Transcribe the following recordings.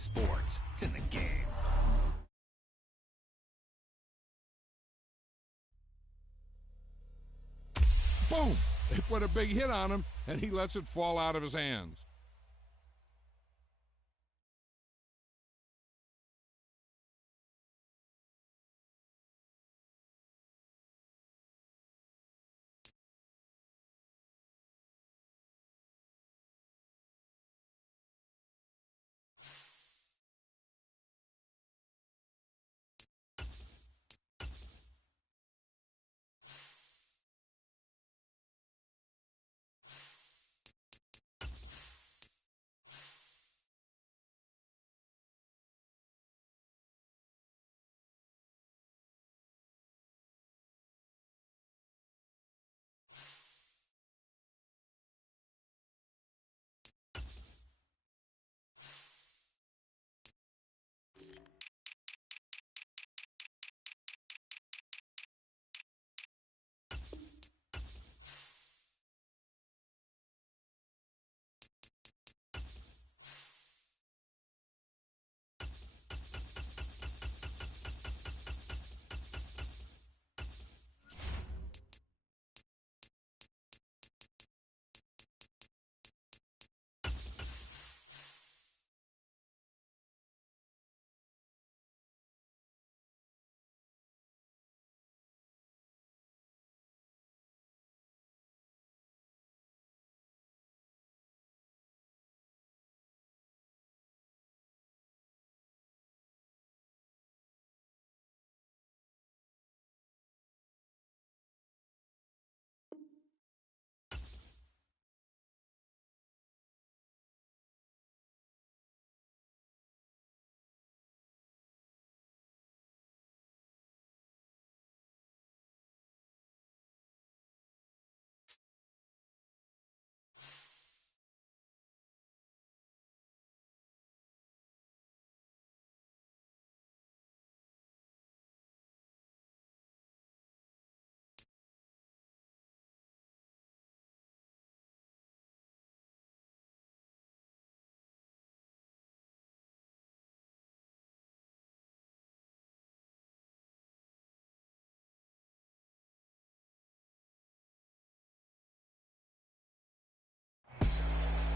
sports. It's in the game. Boom! They put a big hit on him, and he lets it fall out of his hands.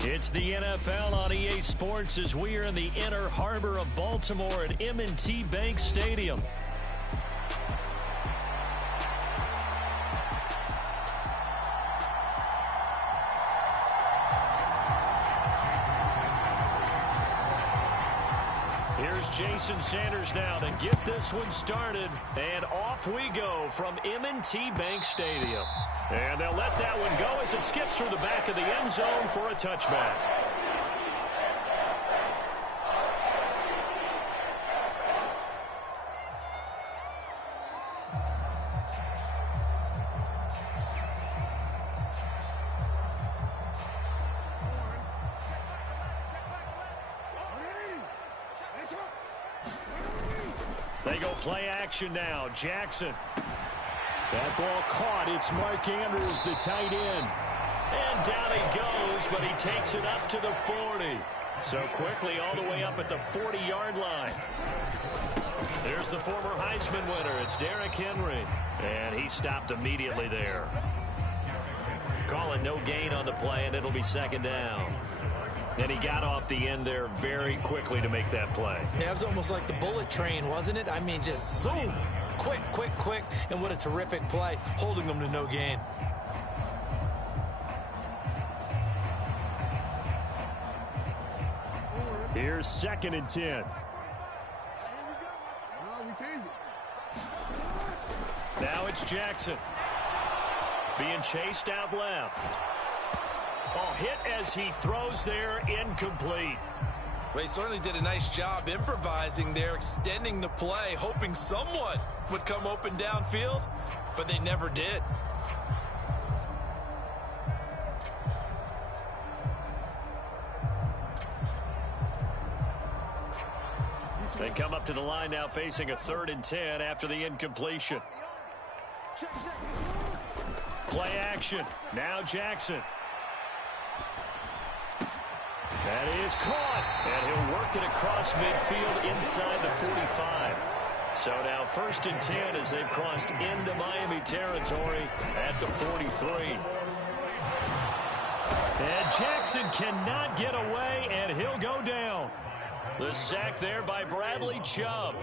It's the NFL on EA Sports as we are in the inner harbor of Baltimore at M&T Bank Stadium. Here's Jason Sanders now to get this one started. And off we go from M&T Bank Stadium. And they'll let that one go as it skips through the back of the end zone for a touchback. They go play action now. Jackson. That ball caught. It's Mark Andrews, the tight end. And down he goes, but he takes it up to the 40. So quickly all the way up at the 40-yard line. There's the former Heisman winner. It's Derrick Henry. And he stopped immediately there. Call it no gain on the play, and it'll be second down. And he got off the end there very quickly to make that play. Yeah, it was almost like the bullet train, wasn't it? I mean, just zoom. Quick, quick, quick. And what a terrific play, holding them to no gain. Here's 2nd and 10. Now it's Jackson. Being chased out left. Oh, hit as he throws there, incomplete. Well, he certainly did a nice job improvising there, extending the play, hoping someone would come open downfield, but they never did. They come up to the line now facing a 3rd and 10 after the incompletion. Play action. Now Jackson. That is caught, and he'll work it across midfield inside the 45. So now 1st and 10 as they've crossed into Miami territory at the 43. And Jackson cannot get away, and he'll go down. The sack there by Bradley Chubb.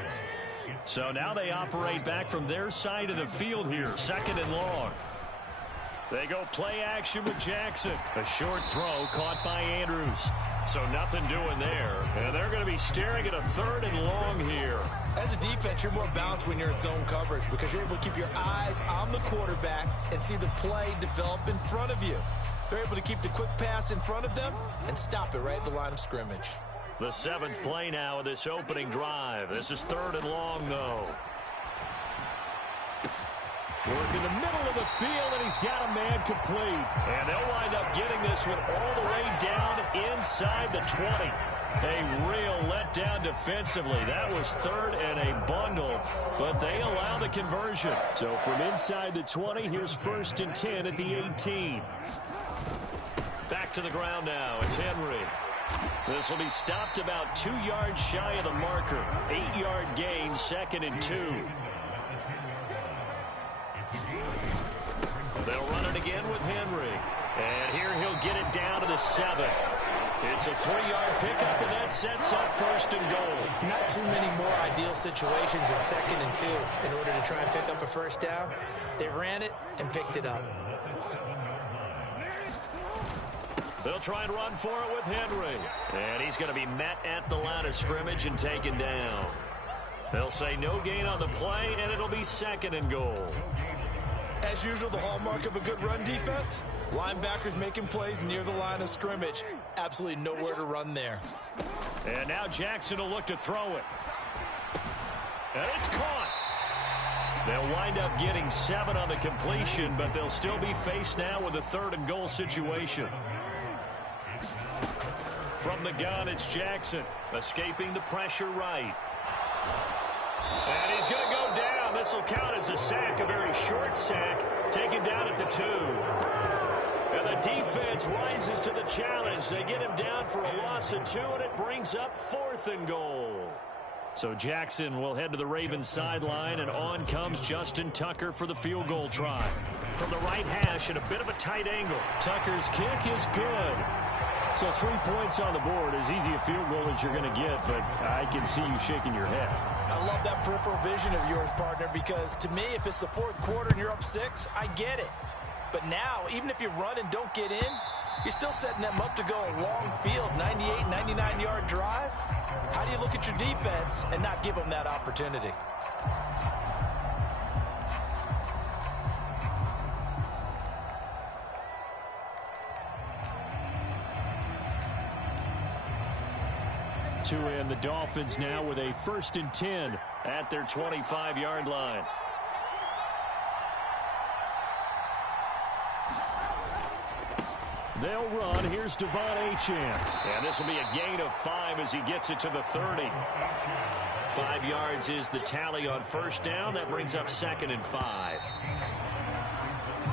So now they operate back from their side of the field here, 2nd and long. They go play action with Jackson. A short throw caught by Andrews. So nothing doing there. And they're going to be staring at a 3rd and long here. As a defense, you're more balanced when you're in zone coverage because you're able to keep your eyes on the quarterback and see the play develop in front of you. They're able to keep the quick pass in front of them and stop it right at the line of scrimmage. The 7th play now of this opening drive. This is 3rd and long, though. Work in the middle of the field, and he's got a man complete. And they'll wind up getting this one all the way down inside the 20. A real letdown defensively. That was 3rd and a bundle, but they allow the conversion. So from inside the 20, here's 1st and 10 at the 18. Back to the ground now. It's Henry. This will be stopped about 2 yards shy of the marker. 8-yard gain, 2nd and 2. They'll run it again with Henry. And here he'll get it down to the 7. It's a 3-yard pickup, and that sets up 1st and goal. Not too many more ideal situations in 2nd and 2 in order to try and pick up a 1st down. They ran it and picked it up. They'll try and run for it with Henry. And he's going to be met at the line of scrimmage and taken down. They'll say no gain on the play, and it'll be 2nd and goal. As usual, the hallmark of a good run defense, linebackers making plays near the line of scrimmage. Absolutely nowhere to run there. And now Jackson will look to throw it. And it's caught. They'll wind up getting 7 on the completion, but they'll still be faced now with a 3rd and goal situation. From the gun, it's Jackson, escaping the pressure right. And he's going to go down. This will count as a sack, a very short sack, taken down at the 2. And the defense rises to the challenge. They get him down for a loss of 2, and it brings up 4th and goal. So Jackson will head to the Ravens sideline, and on comes Justin Tucker for the field goal try. From the right hash at a bit of a tight angle. Tucker's kick is good. So 3 points on the board, as easy a field goal as you're going to get, but I can see you shaking your head. I love that peripheral vision of yours, partner, because to me, if it's the 4th quarter and you're up 6, I get it. But now, even if you run and don't get in, you're still setting them up to go a long field, 98, 99-yard drive. How do you look at your defense and not give them that opportunity? And the Dolphins now with a 1st and 10 at their 25-yard line. They'll run. Here's Devon Achane. And this will be a gain of 5 as he gets it to the 30. 5 yards is the tally on 1st down. That brings up 2nd and 5.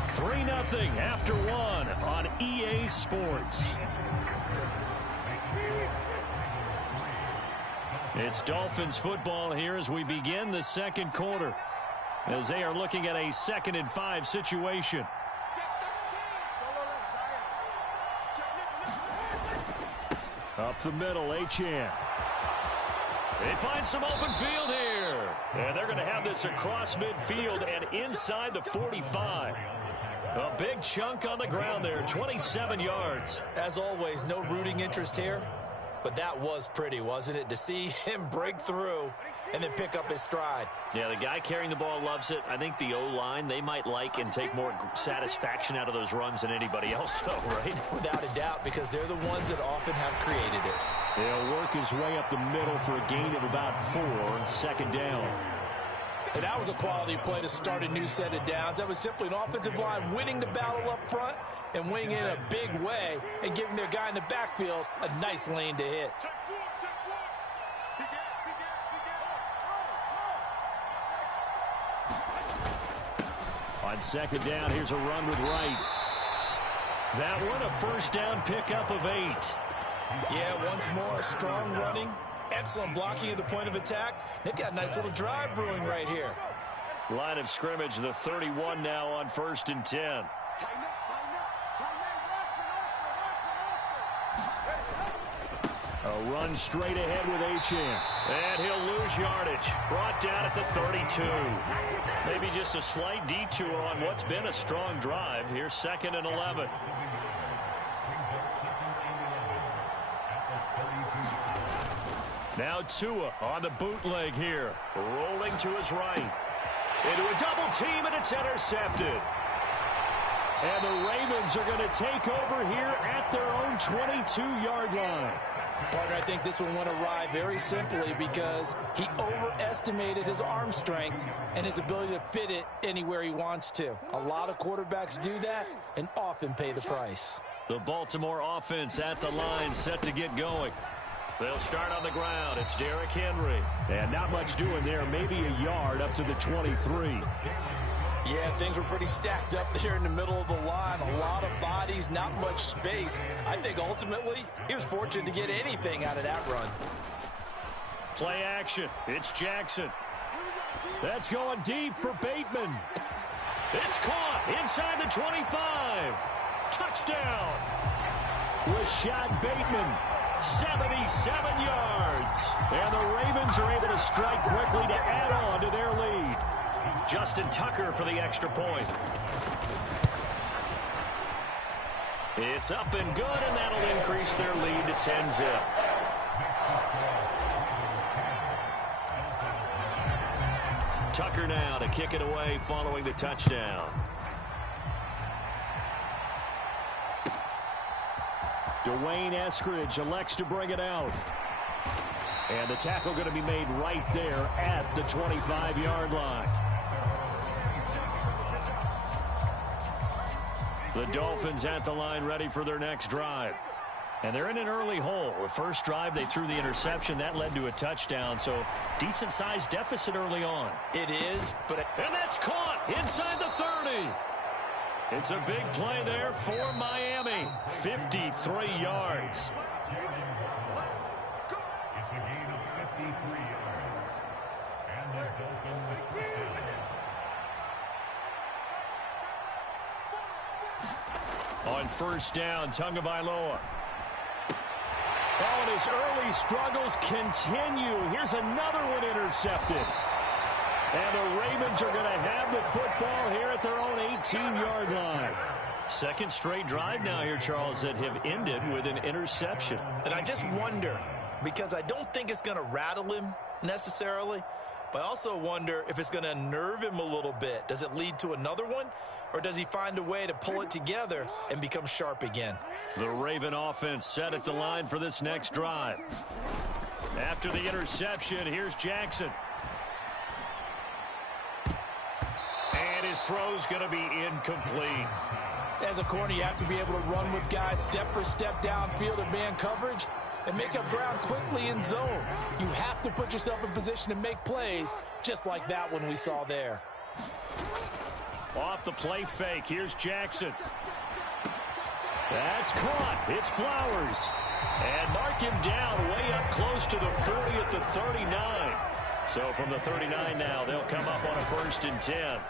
3-0 after 1 on EA Sports. It's Dolphins football here as we begin the 2nd quarter, as they are looking at a 2nd and 5 situation. Up the middle, Achane. They find some open field here. And they're going to have this across midfield and inside the 45. A big chunk on the ground there, 27 yards. As always, no rooting interest here. But that was pretty, wasn't it? To see him break through and then pick up his stride. Yeah, the guy carrying the ball loves it. I think the O-line, they might like and take more satisfaction out of those runs than anybody else, though, right? Without a doubt, because they're the ones that often have created it. He'll work his way up the middle for a gain of about 4, 2nd down. And that was a quality play to start a new set of downs. That was simply an offensive line winning the battle up front and winning in a big way and giving their guy in the backfield a nice lane to hit. On 2nd down, here's a run with Wright. That one, a 1st down pickup of 8. Yeah, once more, strong running, excellent blocking at the point of attack. They've got a nice little drive brewing right here. Line of scrimmage, the 31 now on 1st and 10. A run straight ahead with Achane. And he'll lose yardage. Brought down at the 32. Maybe just a slight detour on what's been a strong drive. Here's 2nd and 11. Now Tua on the bootleg here. Rolling to his right. Into a double team, and it's intercepted. And the Ravens are going to take over here at their own 22-yard line. Partner, I think this one went awry very simply because he overestimated his arm strength and his ability to fit it anywhere he wants to. A lot of quarterbacks do that and often pay the price. The Baltimore offense at the line, set to get going. They'll start on the ground. It's Derrick Henry. And not much doing there. Maybe a yard up to the 23. Yeah, things were pretty stacked up there in the middle of the line. A lot of bodies, not much space. I think ultimately he was fortunate to get anything out of that run. Play action. It's Jackson. That's going deep for Bateman. It's caught inside the 25. Touchdown. Rashad Bateman. 77 yards. And the Ravens are able to strike quickly to add on to their lead. Justin Tucker for the extra point. It's up and good, and that'll increase their lead to 10-zip. Tucker now to kick it away following the touchdown. Dwayne Eskridge elects to bring it out. And the tackle going to be made right there at the 25-yard line. The Dolphins at the line ready for their next drive. And they're in an early hole. The first drive, they threw the interception. That led to a touchdown, so decent-sized deficit early on. It is, but... And that's caught inside the 30. It's a big play there for Miami. 53 yards. On first down, Tagovailoa. Oh, and his early struggles continue. Here's another one intercepted. And the Ravens are going to have the football here at their own 18-yard line. Second straight drive now here, Charles, that have ended with an interception. And I just wonder, because I don't think it's going to rattle him necessarily, but I also wonder if it's going to unnerve him a little bit. Does it lead to another one? Or does he find a way to pull it together and become sharp again? The Raven offense set at the line for this next drive. After the interception, here's Jackson. And his throw's going to be incomplete. As a corner, you have to be able to run with guys step for step downfield in man coverage and make up ground quickly in zone. You have to put yourself in position to make plays just like that one we saw there. Off the play fake, here's Jackson. That's caught. It's Flowers. And mark him down way up close to the 40 at the 39. So from the 39 now, they'll come up on a 1st and 10.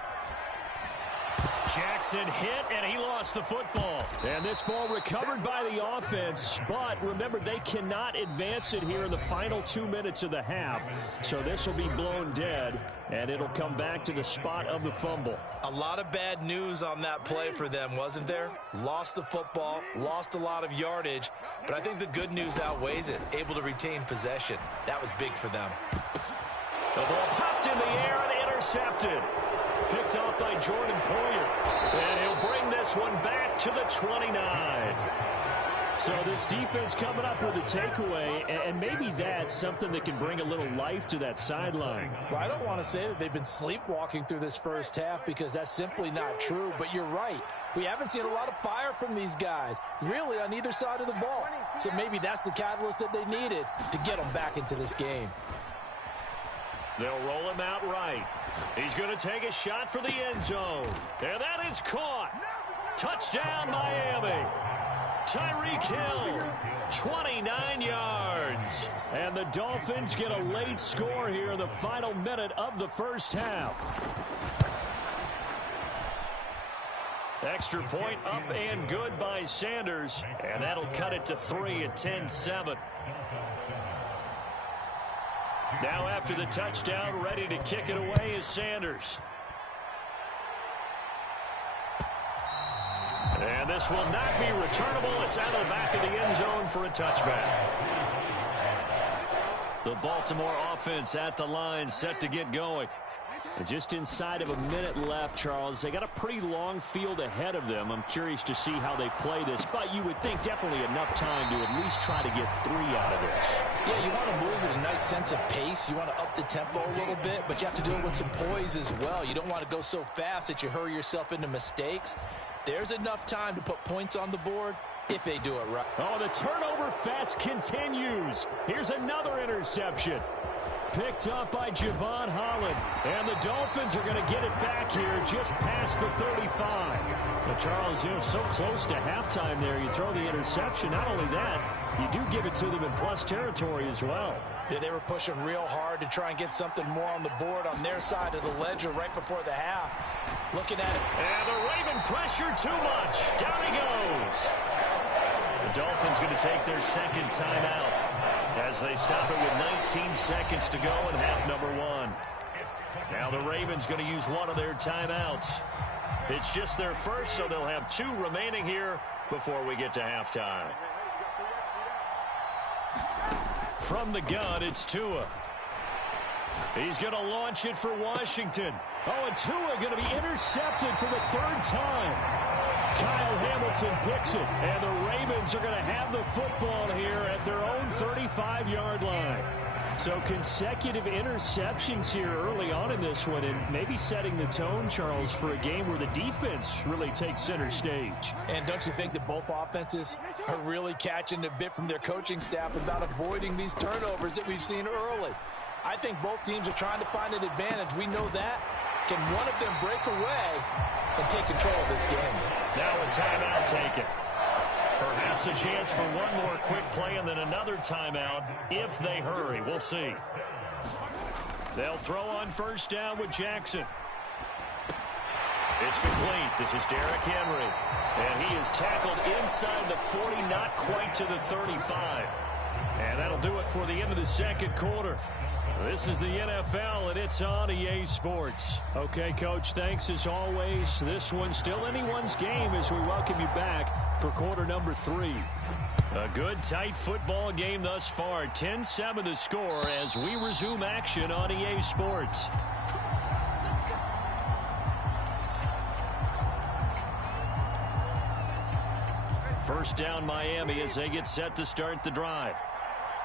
Jackson hit, and he lost the football. And this ball recovered by the offense, but remember, they cannot advance it here in the final 2 minutes of the half. So this will be blown dead, and it'll come back to the spot of the fumble. A lot of bad news on that play for them, wasn't there? Lost the football, lost a lot of yardage, but I think the good news outweighs it. Able to retain possession. That was big for them. The ball popped in the air and intercepted. Picked off by Jordan Poyer. And he'll bring this one back to the 29. So this defense coming up with a takeaway, and maybe that's something that can bring a little life to that sideline. Well, I don't want to say that they've been sleepwalking through this first half because that's simply not true, but you're right. We haven't seen a lot of fire from these guys, really on either side of the ball. So maybe that's the catalyst that they needed to get them back into this game. They'll roll him out right. He's going to take a shot for the end zone. And that is caught. Touchdown, Miami. Tyreek Hill, 29 yards. And the Dolphins get a late score here in the final minute of the first half. Extra point up and good by Sanders. And that'll cut it to 3 at 10-7. Now after the touchdown, ready to kick it away is Sanders. And this will not be returnable. It's out of the back of the end zone for a touchback. The Baltimore offense at the line, set to get going. And just inside of a minute left, Charles. They got a pretty long field ahead of them. I'm curious to see how they play this, but you would think definitely enough time to at least try to get 3 out of this. Yeah, you want to move with a nice sense of pace. You want to up the tempo a little bit, but you have to do it with some poise as well. You don't want to go so fast that you hurry yourself into mistakes. There's enough time to put points on the board if they do it right. Oh, the turnover fest continues. Here's another interception. Picked up by Javon Holland. And the Dolphins are going to get it back here just past the 35. But Charles, you know, so close to halftime there, you throw the interception. Not only that, you do give it to them in plus territory as well. Yeah, they were pushing real hard to try and get something more on the board on their side of the ledger right before the half. Looking at it. And the Raven pressure too much. Down he goes. The Dolphins going to take their second timeout as they stop it with 19 seconds to go in half number 1. Now the Ravens going to use one of their timeouts. It's just their first, so they'll have 2 remaining here before we get to halftime. From the gun, it's Tua. He's going to launch it for Washington. Oh, and Tua going to be intercepted for the 3rd time. Kyle Hamilton picks it, and the Ravens are going to have the football here at their own 35-yard line. So consecutive interceptions here early on in this one, and maybe setting the tone, Charles, for a game where the defense really takes center stage. And don't you think that both offenses are really catching a bit from their coaching staff about avoiding these turnovers that we've seen early? I think both teams are trying to find an advantage. We know that. Can one of them break away and take control of this game? Now a timeout taken. Perhaps a chance for one more quick play and then another timeout if they hurry. We'll see. They'll throw on first down with Jackson. It's complete. This is Derrick Henry. And he is tackled inside the 40, not quite to the 35. And that'll do it for the end of the second quarter. This is the NFL, and it's on EA Sports. Okay, Coach, thanks as always. This one's still anyone's game as we welcome you back for quarter number 3. A good, tight football game thus far. 10-7 the score as we resume action on EA Sports. First down, Miami, as they get set to start the drive.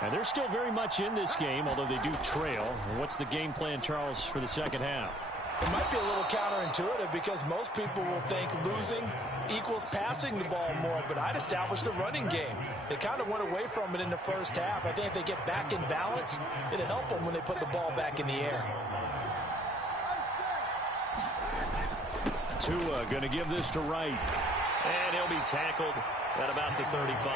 And they're still very much in this game, although they do trail. What's the game plan, Charles, for the second half? It might be a little counterintuitive because most people will think losing equals passing the ball more, but I'd establish the running game. They kind of went away from it in the first half. I think if they get back in balance, it'll help them when they put the ball back in the air. Tua going to give this to Wright. And he'll be tackled at about the 35.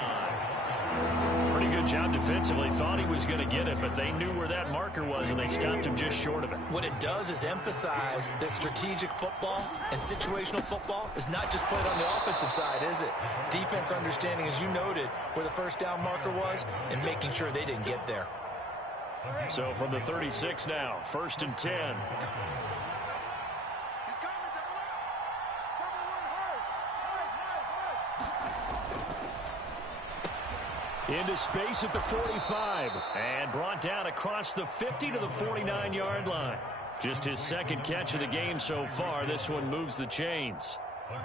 Pretty good job defensively. Thought he was going to get it, but they knew where that marker was, and they stopped him just short of it. What it does is emphasize that strategic football and situational football is not just played on the offensive side, is it? Defense understanding, as you noted, where the first down marker was and making sure they didn't get there. So from the 36 now, 1st and 10. Into space at the 45. And brought down across the 50 to the 49-yard line. Just his second catch of the game so far. This one moves the chains.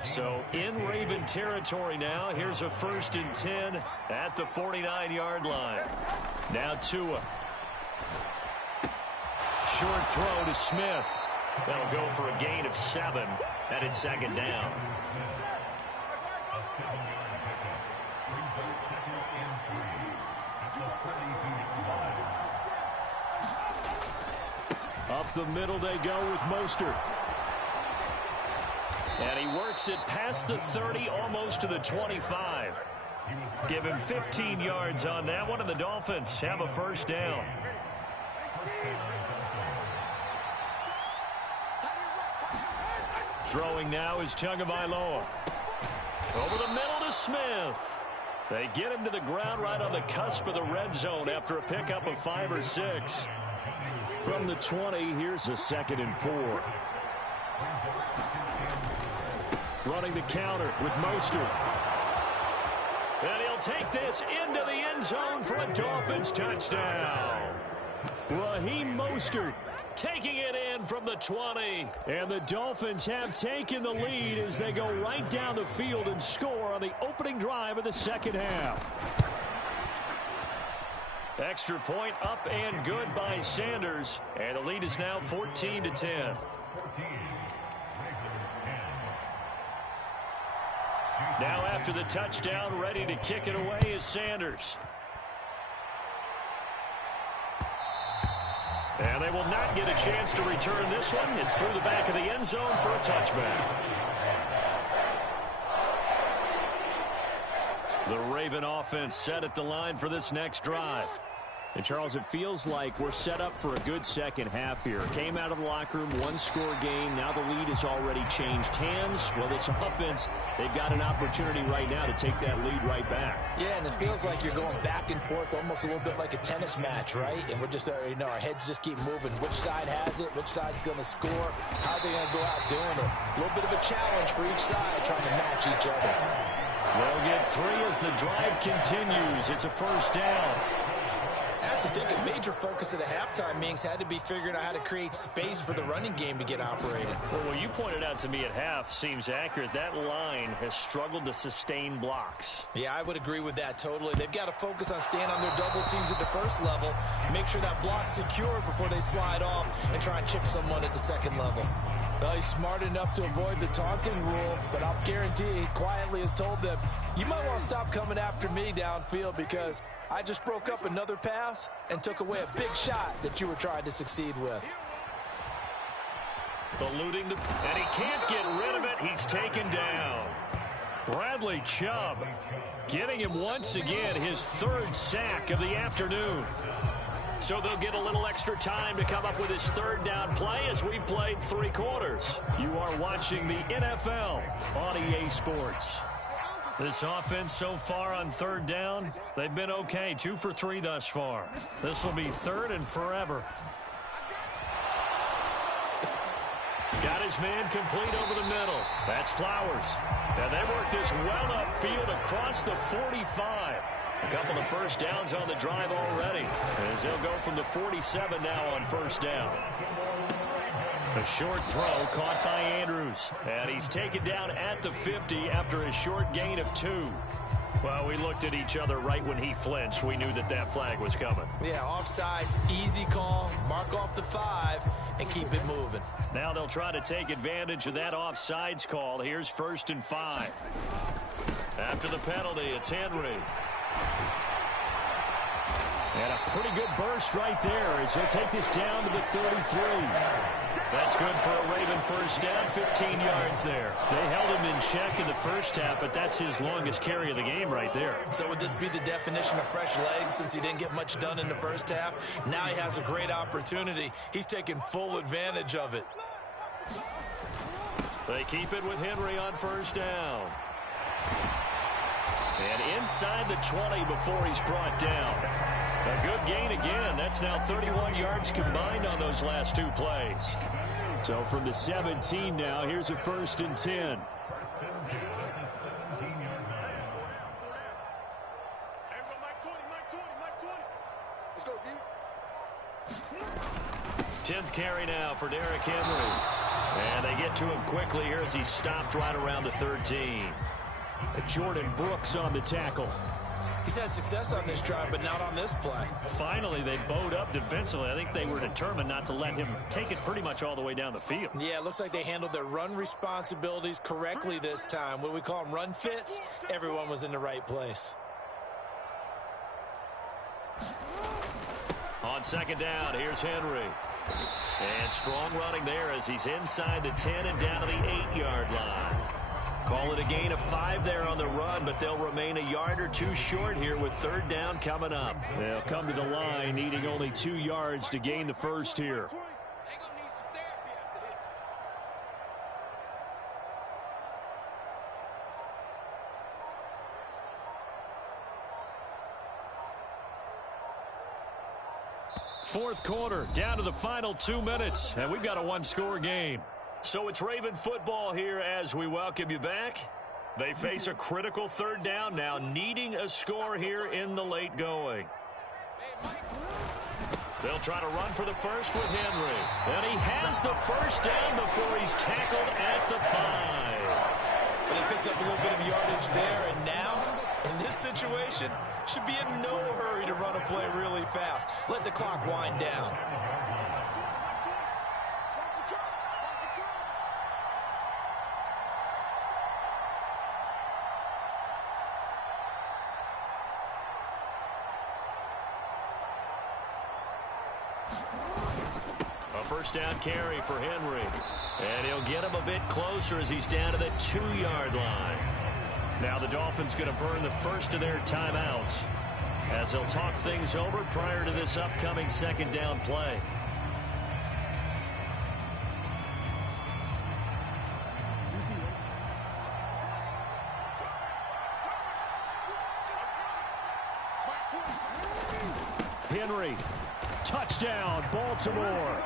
So in Raven territory now. Here's a 1st and 10 at the 49-yard line. Now Tua. Short throw to Smith. That'll go for a gain of 7. And it's 2nd down. Up the middle they go with Mostert. And he works it past the 30, almost to the 25. Give him 15 yards on that one, and the Dolphins have a first down. Throwing now is Tagovailoa. Over the middle to Smith. They get him to the ground right on the cusp of the red zone after a pickup of 5 or 6. From the 20, here's a 2nd and 4. Running the counter with Mostert. And he'll take this into the end zone for a Dolphins touchdown. Raheem Mostert taking it in from the 20. And the Dolphins have taken the lead as they go right down the field and score on the opening drive of the second half. Extra point up and good by Sanders. And the lead is now 14-10. Now after the touchdown, ready to kick it away is Sanders. And they will not get a chance to return this one. It's through the back of the end zone for a touchback. The Raven offense set at the line for this next drive. And, Charles, it feels like we're set up for a good second half here. Came out of the locker room, one-score game. Now the lead has already changed hands. Well, this offense, they've got an opportunity right now to take that lead right back. Yeah, and it feels like you're going back and forth almost a little bit like a tennis match, right? And we're just, our heads just keep moving. Which side has it? Which side's going to score? How are they going to go out doing it? A little bit of a challenge for each side trying to match each other. They'll get 3 as the drive continues. It's a first down. I have to think a major focus of the halftime meetings had to be figuring out how to create space for the running game to get operated. Well, what you pointed out to me at half seems accurate. That line has struggled to sustain blocks. Yeah, I would agree with that totally. They've got to focus on staying on their double teams at the first level, make sure that block's secure before they slide off and try and chip someone at the second level. Well, he's smart enough to avoid the taunting rule, but I'll guarantee he quietly has told them, you might want to stop coming after me downfield because I just broke up another pass and took away a big shot that you were trying to succeed with. Eluding the... and he can't get rid of it. He's taken down. Bradley Chubb getting him once again his 3rd sack of the afternoon. So they'll get a little extra time to come up with his 3rd down play as we've played 3 quarters. You are watching the NFL on EA Sports. This offense so far on 3rd down, they've been okay. 2 for 3 thus far. This will be 3rd and forever. Got his man complete over the middle. That's Flowers. And they work this well upfield across the 45. A couple of first downs on the drive already, as they'll go from the 47 now on first down. A short throw caught by Andrews, and he's taken down at the 50 after a short gain of 2. Well, we looked at each other right when he flinched. We knew that that flag was coming. Yeah, offsides, easy call, mark off the 5, and keep it moving. Now they'll try to take advantage of that offsides call. Here's 1st and 5. After the penalty, it's Henry. And a pretty good burst right there as he'll take this down to the 33. That's good for a Raven first down, 15 yards there. They held him in check in the first half, but that's his longest carry of the game right there. So would this be the definition of fresh legs since he didn't get much done in the first half? Now he has a great opportunity. He's taking full advantage of it. They keep it with Henry on first down. And inside the 20 before he's brought down. A good gain again. That's now 31 yards combined on those last 2 plays. So from the 17 now, here's a 1st and 10. Let's go, D. 10th carry now for Derrick Henry. And they get to him quickly here as he stopped right around the 13. Jordan Brooks on the tackle. He's had success on this drive, but not on this play. Finally, they bowed up defensively. I think they were determined not to let him take it pretty much all the way down the field. Yeah, it looks like they handled their run responsibilities correctly this time. What we call them run fits, everyone was in the right place. On 2nd down, here's Henry. And strong running there as he's inside the 10 and down to the 8-yard line. Call it a gain of 5 there on the run, but they'll remain a yard or 2 short here with 3rd down coming up. They'll come to the line needing only 2 yards to gain the first here. Fourth quarter, down to the final 2 minutes, and we've got a 1-score game. So it's Raven football here as we welcome you back. They face a critical 3rd down now, needing a score here in the late going. They'll try to run for the first with Henry. And he has the first down before he's tackled at the 5. But they picked up a little bit of yardage there, and now, in this situation, should be in no hurry to run a play really fast. Let the clock wind down. A first down carry for Henry. And he'll get him a bit closer as he's down to the 2-yard line. Now the Dolphins going to burn the first of their timeouts as they'll talk things over prior to this upcoming 2nd down play. Henry, touchdown, Baltimore.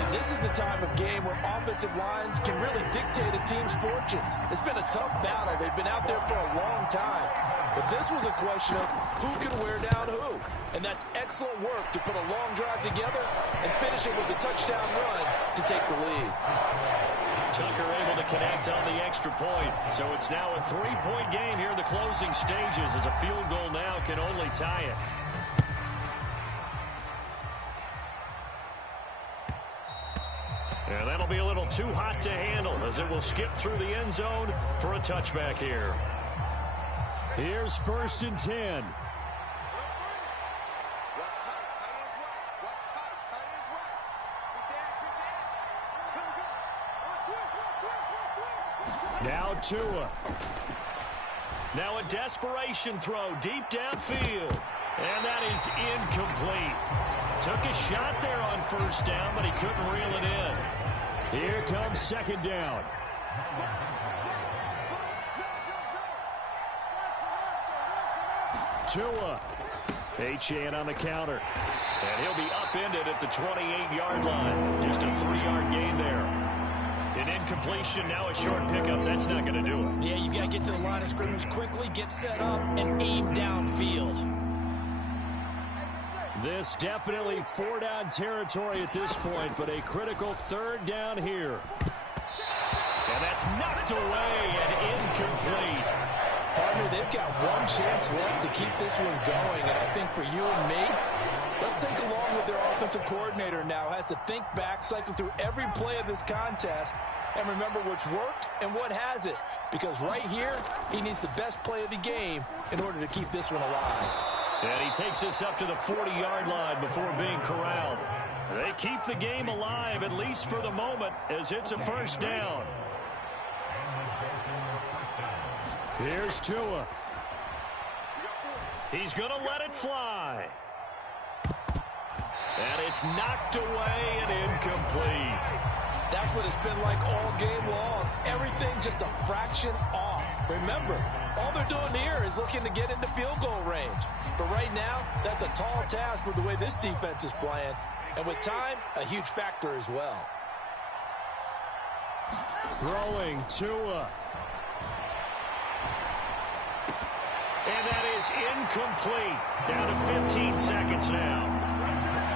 And this is a time of game where offensive lines can really dictate a team's fortunes. It's been a tough battle. They've been out there for a long time. But this was a question of who can wear down who. And that's excellent work to put a long drive together and finish it with a touchdown run to take the lead. Tucker able to connect on the extra point. So it's now a 3-point game here in the closing stages as a field goal now can only tie it. And that'll be a little too hot to handle as it will skip through the end zone for a touchback here. Here's 1st and 10. Now Tua. Now a desperation throw deep downfield. And that is incomplete. Took a shot there on 1st down, but he couldn't reel it in. Here comes 2nd down. Tua. Achane on the counter. And he'll be upended at the 28-yard line. Just a 3-yard gain there. An incompletion, now a short pickup. That's not going to do it. Yeah, you've got to get to the line of scrimmage quickly, get set up, and aim downfield. This definitely 4-down territory at this point, but a critical 3rd down here. And that's knocked away and incomplete. Partner, they've got one chance left to keep this one going, and I think for you and me, let's think along with their offensive coordinator now. Has to think back, cycle through every play of this contest, and remember what's worked and what hasn't. Because right here, he needs the best play of the game in order to keep this one alive. And he takes us up to the 40-yard line before being corralled. They keep the game alive, at least for the moment, as it's a 1st down. Here's Tua. He's going to let it fly. And it's knocked away and incomplete. That's what it's been like all game long. Everything just a fraction off. Remember, all they're doing here is looking to get into field goal range. But right now, that's a tall task with the way this defense is playing. And with time, a huge factor as well. Throwing Tua. And that is incomplete. Down to 15 seconds now.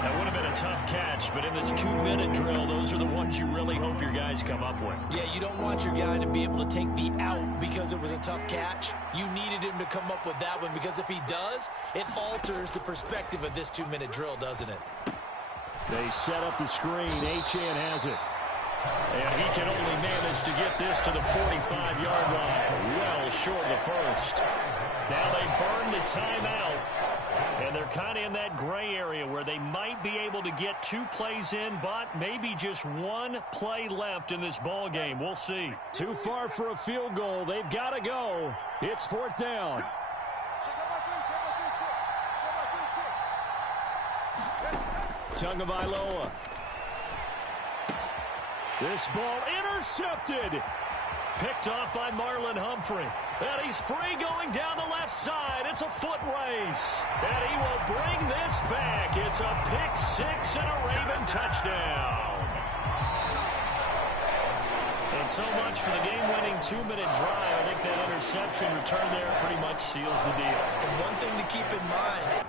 That would have been a tough catch, but in this 2-minute drill, those are the ones you really hope your guys come up with. Yeah, you don't want your guy to be able to take the out because it was a tough catch. You needed him to come up with that one because if he does, it alters the perspective of this 2-minute drill, doesn't it? They set up the screen. Achane has it. And he can only manage to get this to the 45-yard line. Well short of the first. Now they burn the timeout. And And they're kind of in that gray area where they might be able to get 2 plays in, but maybe just 1 play left in this ball game. We'll see. Too far for a field goal. They've got to go. It's 4th down. Tagovailoa. This ball intercepted. Picked off by Marlon Humphrey. And he's free going down the left side. It's a foot race. And he will bring this back. It's a pick-6 and a Raven touchdown. And so much for the game-winning 2-minute drive. I think that interception return there pretty much seals the deal. And one thing to keep in mind,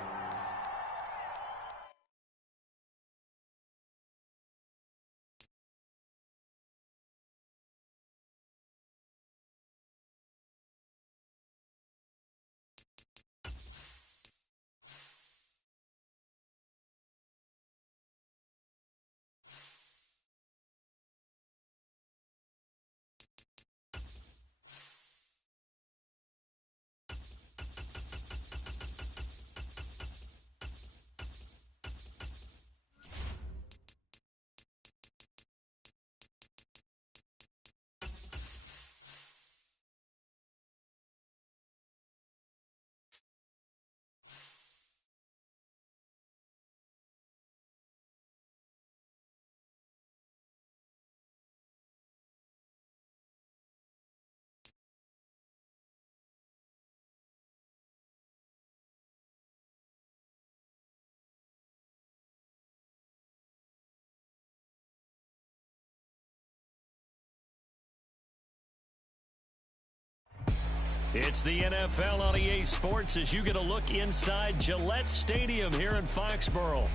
it's the NFL on EA Sports as you get a look inside Gillette Stadium here in Foxborough.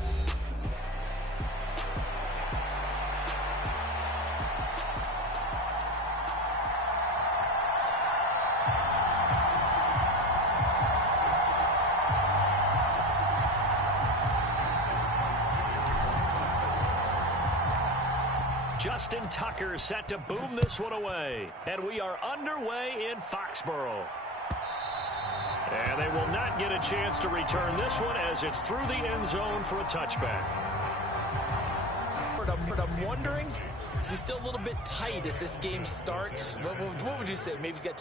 Justin Tucker set to boom this one away. And we are underway in Foxborough. And they will not get a chance to return this one as it's through the end zone for a touchback. but I'm wondering, is he still a little bit tight as this game starts? What would you say? Maybe he's got to take